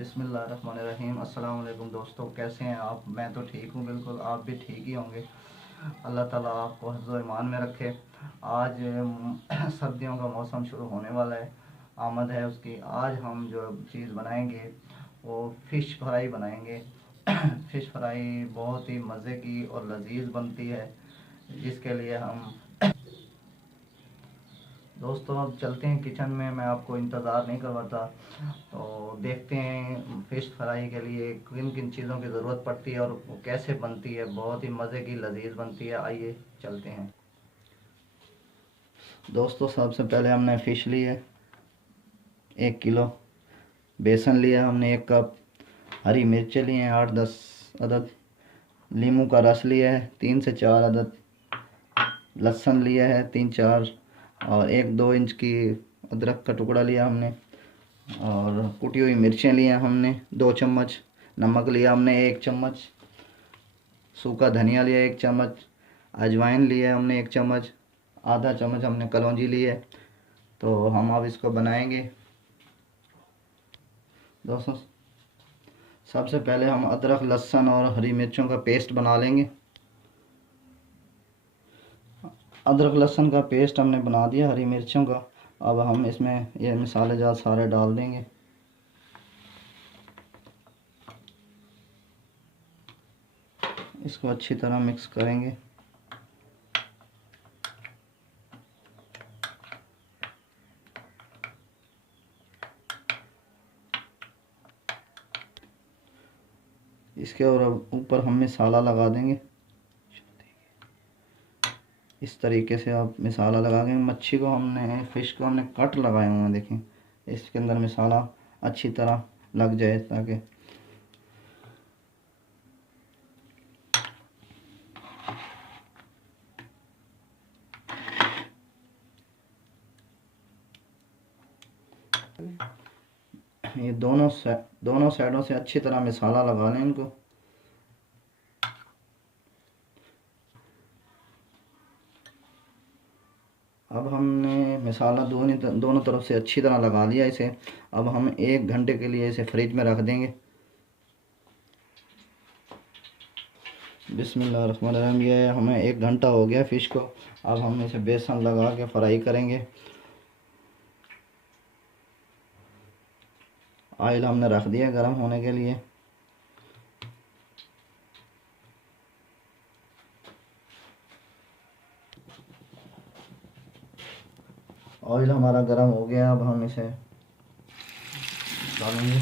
बिस्मिल्लाहिर्रहमानिर्रहीम। अस्सलाम वालेकुम दोस्तों, कैसे हैं आप? मैं तो ठीक हूँ, बिल्कुल आप भी ठीक ही होंगे। अल्लाह ताला आपको हिफ्ज़ व ईमान में रखे। आज सर्दियों का मौसम शुरू होने वाला है, आमद है उसकी। आज हम जो चीज़ बनाएंगे वो फ़िश फ्राई बनाएंगे। फ़िश फ्राई बहुत ही मज़े की और लजीज बनती है, जिसके लिए हम दोस्तों अब चलते हैं किचन में। मैं आपको इंतज़ार नहीं करवाता, तो देखते हैं फ़िश फ्राई के लिए किन किन चीज़ों की ज़रूरत पड़ती है और वो कैसे बनती है। बहुत ही मज़े की लजीज बनती है। आइए चलते हैं दोस्तों। सबसे पहले हमने फ़िश ली है 1 किलो, बेसन लिया हमने 1 कप, हरी मिर्चें लिए हैं 8-10 अदद, नींबू का रस लिया है 3 से 4 अदद, लहसुन लिया है 3-4, और 1-2 इंच की अदरक का टुकड़ा लिया हमने, और कुटी हुई मिर्चें लिया हमने 2 चम्मच, नमक लिया हमने 1 चम्मच, सूखा धनिया लिया 1 चम्मच, अजवाइन लिया हमने 1 चम्मच, आधा चम्मच हमने कलौंजी ली है। तो हम अब इसको बनाएंगे दोस्तों। सबसे पहले हम अदरक लहसुन और हरी मिर्चों का पेस्ट बना लेंगे। अदरक लहसुन का पेस्ट हमने बना दिया, हरी मिर्चों का। अब हम इसमें ये मसाले जात सारे डाल देंगे। इसको अच्छी तरह मिक्स करेंगे। इसके और ऊपर हम मसाला लगा देंगे। इस तरीके से आप मसाला लगा के, मच्छी को हमने फ़िश को हमने कट लगाए हुए हैं, देखें इसके अंदर मसाला अच्छी तरह लग जाए, ताकि ये दोनों साइडों से अच्छी तरह मसाला लगा लें इनको। अब हमने मसाला दोनों तरफ से अच्छी तरह लगा लिया इसे। अब हम 1 घंटे के लिए इसे फ्रिज में रख देंगे। बिस्मिल्लाहिर्रहमानिर्रहीम। ये हमें 1 घंटा हो गया फ़िश को। अब हम इसे बेसन लगा के फ्राई करेंगे। ऑयल हमने रख दिया गर्म होने के लिए। ऑयल हमारा गर्म हो गया। अब हम इसे डालेंगे।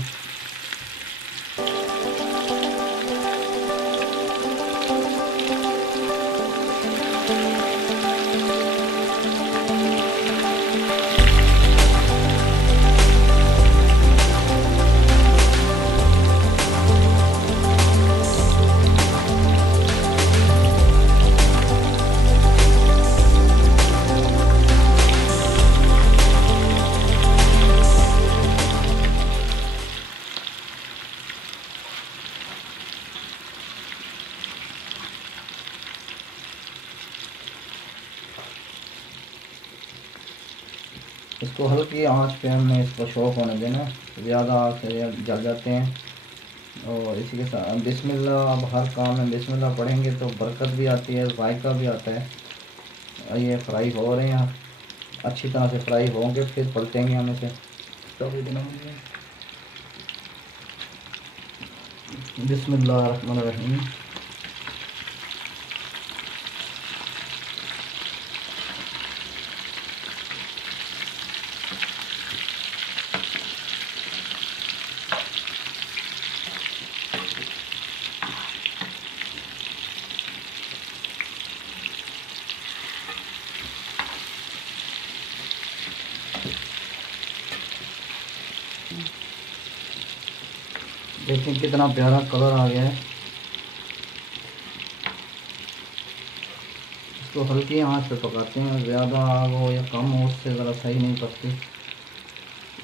इसको हल्की आंच पे हमने इसको शौक होने देना, ज़्यादा आग से जल जाते हैं। और इसी के साथ बिस्मिल्लाह, अब हर काम में बिस्मिल्लाह पढ़ेंगे तो बरकत भी आती है, जायका भी आता है। ये फ्राई हो रहे हैं, अच्छी तरह से फ्राई होंगे, फिर पलटेंगे हम इसे। बिस्मिल्लाहिर्रहमानिर्रहीम। देखिए कितना प्यारा कलर आ गया है। इसको हल्की आंच पे पकाते हैं, ज़्यादा आग हो या कम हो उससे ज़रा सही नहीं पकती।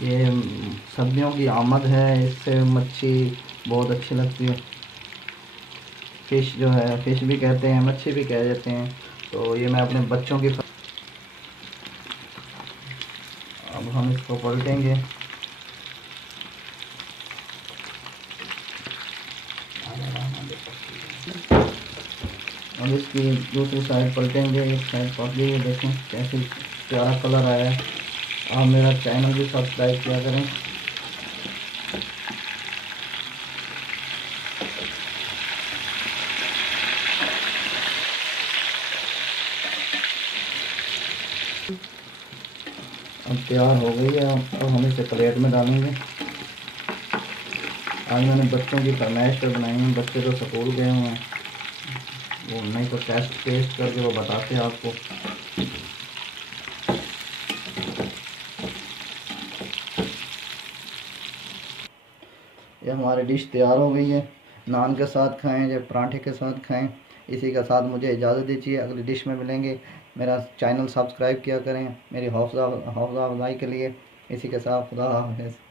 ये सर्दियों की आमद है, इससे मच्छी बहुत अच्छी लगती है। फ़िश जो है, फ़िश भी कहते हैं, मच्छी भी कह देते हैं। तो ये मैं अपने बच्चों की। अब हम इसको पलटेंगे। इसकी दूसरी साइड पलटेंगे, एक साइड पक गई है, देखें कैसे प्यारा कलर आया है। आप मेरा चैनल भी सब्सक्राइब किया करें। अब तैयार हो गई है। अब हम इसे प्लेट में डालेंगे। आज मैंने बच्चों की फरमाइश पर बनाई है, बच्चे तो स्कूल गए हुए हैं, वो नहीं तो टेस्ट करके वो बताते हैं आपको। ये हमारी डिश तैयार हो गई है। नान के साथ खाएं या पराठे के साथ खाएं। इसी के साथ मुझे इजाज़त दीजिए, अगली डिश में मिलेंगे। मेरा चैनल सब्सक्राइब किया करें मेरी हौसला अफजाई के लिए। इसी के साथ खुदा हाफ़िज़।